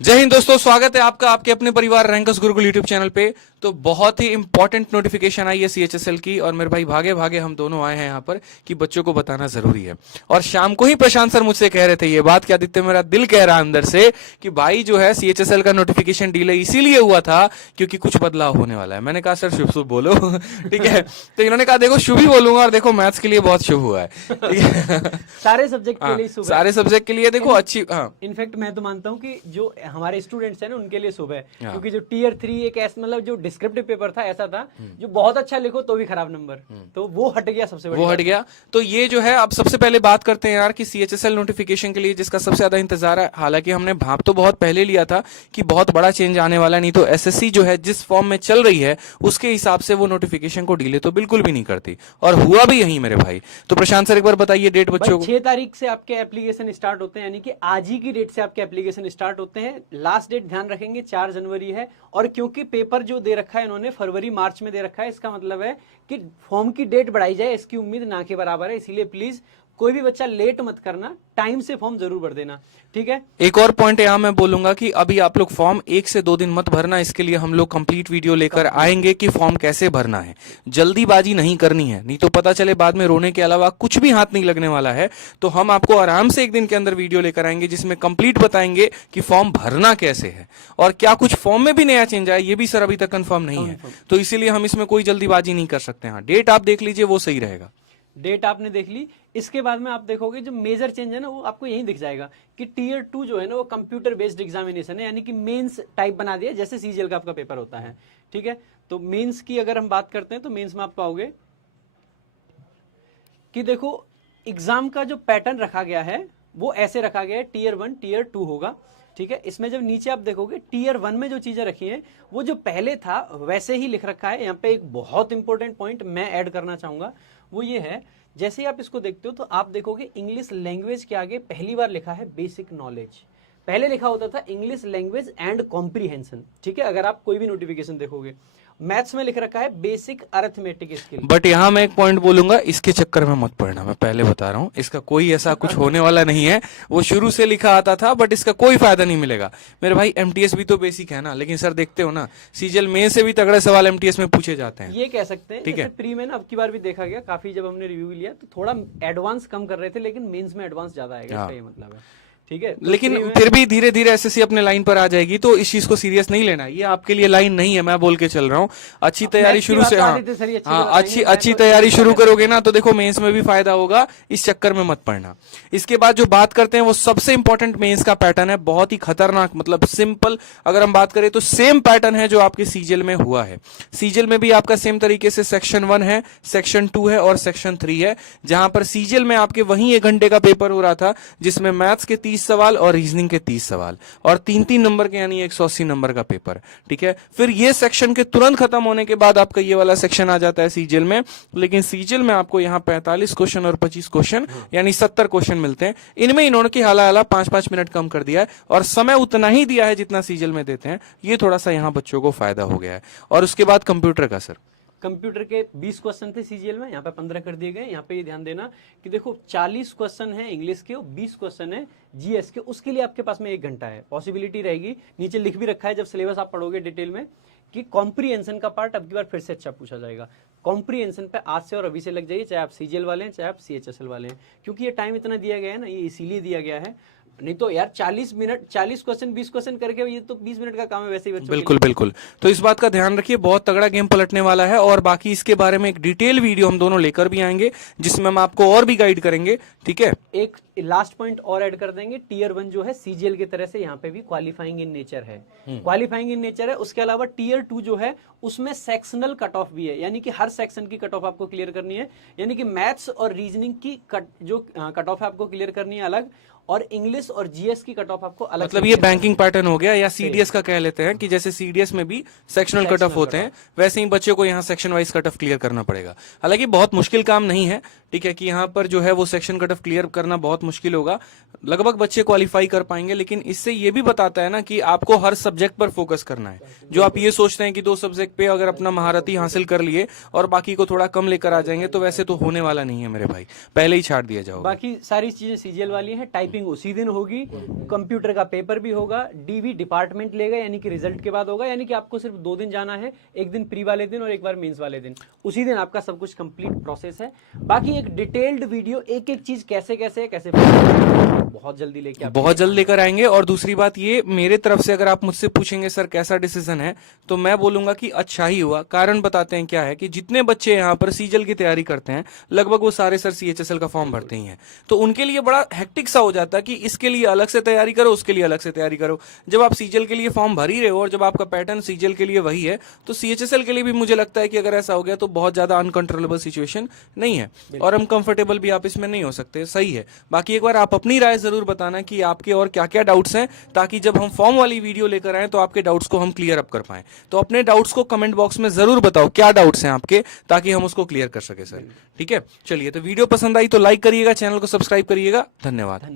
जय हिंद दोस्तों, स्वागत है आपका आपके अपने परिवार रैंकर्स गुरुकुल यूट्यूब चैनल पे। तो बहुत ही इंपॉर्टेंट नोटिफिकेशन आई है सीएचएसएल की, और मेरे भाई भागे भागे हम दोनों आए हैं यहाँ पर कि बच्चों को बताना जरूरी है। और शाम को ही प्रशांत सर मुझसे कह रहे थे ये बात कि आदित्य, मेरा दिल कह रहा है अंदर से कि भाई जो है सीएचएसएल का नोटिफिकेशन डिले इसीलिए हुआ था क्योंकि कुछ बदलाव होने वाला है। मैंने कहा सर शुभ शुभ बोलो ठीक है। तो इन्होंने कहा देखो शुभ ही बोलूंगा, और देखो मैथ्स के लिए बहुत शुभ हुआ है ठीक है सारे सब्जेक्ट के लिए शुभ है। सारे सब्जेक्ट के लिए देखो अच्छी। हाँ, इनफैक्ट मैं तो मानता हूँ कि जो हमारे स्टूडेंट्स हैं ना उनके लिए शुभ है, क्योंकि जो टीयर 3 एक ऐसा मतलब जो डिस्क्रिप्टिव पेपर था ऐसा था जो बहुत अच्छा लिखो तो भी खराब नंबर, तो वो हट गया। सबसे बड़ी वो हट गया। तो ये जो है, अब सबसे पहले बात करते हैं यार कि सीएचएसएल नोटिफिकेशन के लिए जिसका सबसे ज्यादा इंतजार है, हालांकि हमने भाप तो बहुत पहले लिया था कि बहुत बड़ा चेंज आने वाला, नहीं तो एसएससी जो है जिस फॉर्म में चल रही है उसके हिसाब से वो नोटिफिकेशन को डिले तो बिल्कुल भी नहीं करती, और हुआ भी यही मेरे भाई। तो प्रशांत सर एक बार बताइए डेट बच्चों को। 6 तारीख से आपके एप्लीकेशन स्टार्ट होते हैं, यानी कि आज ही की डेट से आपके एप्लीकेशन स्टार्ट होते हैं। लास्ट डेट ध्यान रखेंगे 4 जनवरी है, और क्योंकि पेपर जो दे रखा है इन्होंने फरवरी मार्च में दे रखा है, इसका मतलब है कि फॉर्म की डेट बढ़ाई जाए इसकी उम्मीद ना के बराबर है। इसीलिए प्लीज कोई भी बच्चा लेट मत करना, टाइम से फॉर्म जरूर भर देना, ठीक है। एक और पॉइंट यहाँ मैं बोलूंगा कि अभी आप लोग फॉर्म 1 से 2 दिन मत भरना, इसके लिए हम लोग कंप्लीट वीडियो लेकर आएंगे कि फॉर्म कैसे भरना है। जल्दीबाजी नहीं करनी है, नहीं तो पता चले बाद में रोने के अलावा कुछ भी हाथ नहीं लगने वाला है। तो हम आपको आराम से एक दिन के अंदर वीडियो लेकर आएंगे जिसमें कंप्लीट बताएंगे कि फॉर्म भरना कैसे है, और क्या कुछ फॉर्म में भी नया चेंज आया ये भी सर अभी तक कंफर्म नहीं है। तो इसीलिए हम इसमें कोई जल्दीबाजी नहीं कर सकते हैं। डेट आप देख लीजिए, वो सही रहेगा। डेट आपने देख ली, इसके बाद में आप देखोगे जो मेजर चेंज है ना वो आपको यही दिख जाएगा कि टीयर 2 जो है ना वो कंप्यूटर बेस्ड एग्जामिनेशन है, यानी कि मेंस टाइप बना दिया जैसे सीजीएल का आपका पेपर होता है, ठीक है। तो मेंस की अगर हम बात करते हैं तो मेंस में आप पाओगे कि देखो एग्जाम का जो पैटर्न रखा गया है वो ऐसे रखा गया है, टीयर 1 टीयर 2 होगा, ठीक है। इसमें जब नीचे आप देखोगे टीयर 1 में जो चीजें रखी हैं वो जो पहले था वैसे ही लिख रखा है। यहाँ पे एक बहुत इंपॉर्टेंट पॉइंट मैं ऐड करना चाहूंगा, वो ये है, जैसे ही आप इसको देखते हो तो आप देखोगे इंग्लिश लैंग्वेज के आगे पहली बार लिखा है बेसिक नॉलेज। पहले लिखा होता था इंग्लिश लैंग्वेज एंड कॉम्प्रीहेंशन, ठीक है। अगर आप कोई भी नोटिफिकेशन देखोगे, मैथ्स में लिख रखा है बेसिक अरिथमेटिक स्किल। बट यहाँ मैं एक पॉइंट बोलूंगा, इसके चक्कर में मत पड़ना, मैं पहले बता रहा हूँ, इसका कोई ऐसा कुछ होने वाला नहीं है। वो शुरू से लिखा आता था, बट इसका कोई फायदा नहीं मिलेगा मेरे भाई। एमटीएस भी तो बेसिक है ना, लेकिन सर देखते हो ना सीजीएल में से भी तगड़े सवाल एमटीएस में पूछे जाते हैं, ये कह सकते हैं। ठीक है। प्री में ना अब की बार भी देखा गया, काफी जब हमने रिव्यू लिया तो थोड़ा एडवांस कम कर रहे थे, लेकिन मेंस में एडवांस ज्यादा आएगा, इसका ये मतलब है, ठीक है। लेकिन फिर भी धीरे धीरे एसएससी अपने लाइन पर आ जाएगी, तो इस चीज को सीरियस नहीं लेना। ये आपके लिए लाइन नहीं है, मैं बोल के चल रहा हूँ। अच्छी तैयारी शुरू से, अच्छी तैयारी शुरू करोगे ना तो देखो मेंस में भी फायदा होगा, इस चक्कर में मत पड़ना। इसके बाद जो बात करते हैं वो सबसे इंपॉर्टेंट मेंस का पैटर्न है, बहुत ही खतरनाक, मतलब सिंपल अगर हम बात करें तो सेम पैटर्न है जो आपके सीजीएल में हुआ है। सीजीएल में भी आपका सेम तरीके से सेक्शन 1 है, सेक्शन 2 है और सेक्शन 3 है, जहां पर सीजीएल में आपके वहीं 1 घंटे का पेपर हो रहा था जिसमें मैथ्स के 30 सवाल और रीजनिंग के 30 सवाल और 3-3 नंबर के, यानी 180 नंबर का पेपर, ठीक है। फिर ये सेक्शन के तुरंत खत्म होने के बाद आपका ये वाला सेक्शन आ जाता है सीजीएल में, लेकिन सीजीएल में आपको यहाँ 45 क्वेश्चन और 25 क्वेश्चन यानी 70 क्वेश्चन मिलते हैं। इनमें इन्होंने हाला 5-5 मिनट कम कर दिया है, और समय उतना ही दिया है जितना सीजीएल में देते हैं। ये थोड़ा सा यहाँ बच्चों को फायदा हो गया है। और उसके बाद कंप्यूटर का सर, कंप्यूटर के 20 क्वेश्चन थे सीजीएल में, यहाँ पे 15 कर दिए गए। यहाँ पे ये ध्यान देना कि देखो 40 क्वेश्चन है इंग्लिश के और 20 क्वेश्चन है जीएस के। उसके लिए आपके पास में 1 घंटा है, पॉसिबिलिटी रहेगी। नीचे लिख भी रखा है जब सिलेबस आप पढ़ोगे डिटेल में कि कॉम्प्रीहेंशन का पार्ट अब की बार फिर से अच्छा पूछा जाएगा। कॉम्प्रीहेंशन पे आज से और अभी से लग जाइए, चाहे आप सीजीएल वाले हैं चाहे आप सीएचएसएल वाले हैं, क्योंकि ये टाइम इतना दिया गया है ना, ये इसीलिए दिया गया है। नहीं तो यार 40 मिनट 40 क्वेश्चन 20 क्वेश्चन करके ये तो 20 मिनट का काम है वैसे ही बच्चों के लिए। बिल्कुल बिल्कुल। तो इस बात का ध्यान रखिए, बहुत तगड़ा गेम पलटने वाला है, और बाकी इसके बारे में एक डिटेल वीडियो हम दोनों लेकर भी आएंगे जिसमें हम आपको और भी गाइड करेंगे, ठीक है। एक लास्ट पॉइंट और ऐड कर देंगे, टीयर 1 जो है सीजीएल की तरह से यहाँ पे भी क्वालिफाइंग इन नेचर है, क्वालिफाइंग इन नेचर है। उसके अलावा टीयर 2 जो है उसमें सेक्शनल कट ऑफ भी है, यानी कि हर सेक्शन की कट ऑफ आपको क्लियर करनी है, यानी कि मैथ्स और रीजनिंग की जो कट ऑफ है आपको क्लियर करनी है अलग, और इंग्लिश और जीएस की कट ऑफ आपको अलग। मतलब ये बैंकिंग पैटर्न हो गया, या सीडीएस का कह लेते हैं कि जैसे सीडीएस में भी सेक्शनल कट ऑफ होते हैं, वैसे ही बच्चों को यहाँ section wise cut off clear करना पड़ेगा। हालांकि बहुत मुश्किल काम नहीं है, ठीक है, कि यहाँ पर जो है वो सेक्शन कट ऑफ क्लियर करना बहुत मुश्किल होगा। लगभग बच्चे क्वालिफाई कर पाएंगे, लेकिन इससे ये भी बताता है ना कि आपको हर सब्जेक्ट पर फोकस करना है। जो आप ये सोचते हैं कि 2 सब्जेक्ट पे अगर अपना महारती हासिल कर लिए और बाकी को थोड़ा कम लेकर आ जाएंगे, तो वैसे तो होने वाला नहीं है मेरे भाई, पहले ही छाड़ दिया जाओगे। बाकी सारी चीजें सीजीएल वाली हैं, टाइपिंग उसी दिन होगी, कंप्यूटर का पेपर भी होगा, डीवी डिपार्टमेंट लेगा, यानी कि रिजल्ट के बाद होगा, यानी कि आपको सिर्फ 2 दिन जाना है, एक दिन प्री वाले दिन और एक बार मेंस वाले दिन, उसी दिन आपका सब कुछ कंप्लीट प्रोसेस है। बाकी एक डिटेल्ड वीडियो, एक एक चीज कैसे बहुत जल्दी लेकर आएंगे। और दूसरी बात ये, मेरे तरफ से अगर आप मुझसे पूछेंगे सर कैसा डिसीजन है, तो मैं बोलूंगा कि अच्छा ही हुआ। कारण बताते हैं क्या है कि जितने बच्चे यहाँ पर सीजीएल की तैयारी करते हैं, लगभग वो सारे सर सीएचएसएल का फॉर्म भरते ही हैं, तो उनके लिए बड़ा हेक्टिक सा हो जाता है कि इसके लिए अलग से तैयारी करो, उसके लिए अलग से तैयारी करो। जब आप सीजीएल के लिए फॉर्म भर ही रहे हो और जब आपका पैटर्न सीजीएल के लिए वही है, तो सीएचएसएल के लिए भी मुझे लगता है कि अगर ऐसा हो गया तो बहुत ज्यादा अनकंट्रोलेबल सिचुएशन नहीं है, और हम कंफर्टेबल भी आप इसमें नहीं हो सकते। सही है। बाकी एक बार आप अपनी राय जरूर बताना कि आपके और क्या क्या डाउट्स हैं, ताकि जब हम फॉर्म वाली वीडियो लेकर आए तो आपके डाउट्स को हम क्लियर अप कर पाए। तो अपने डाउट्स को कमेंट बॉक्स में जरूर बताओ, क्या डाउट्स हैं आपके, ताकि हम उसको क्लियर कर सके सर। ठीक है, चलिए, तो वीडियो पसंद आई तो लाइक करिएगा, चैनल को सब्सक्राइब करिएगा। धन्यवाद।